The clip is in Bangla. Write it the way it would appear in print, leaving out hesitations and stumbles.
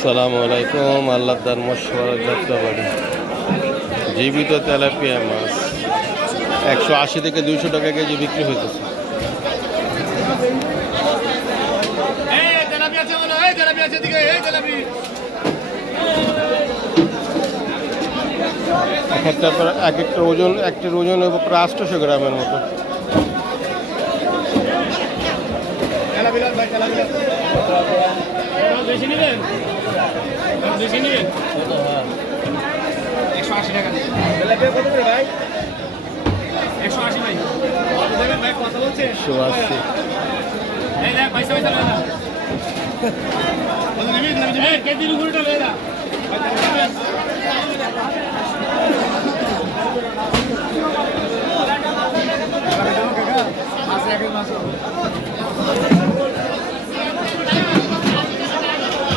আসসালামু আলাইকুম। আল্লাহদার মশওয়ারা যাত্রাবাড়ি জীবিত তেলাপিয়া মাছ 180 থেকে 200 টাকা কেজি বিক্রি হইতেছে। এক একটা ওজন প্রায় 800 গ্রামের মতো। বেশি নেবেন 180 টাকা কত করে ভাই? 180 ভাই দেবেন ভাই, কথা বলছে 180। এই দেখ পয়সা লয় না কত নেবেন? এই কেজির উপরটা লয় না মাছ রাখেন মাছ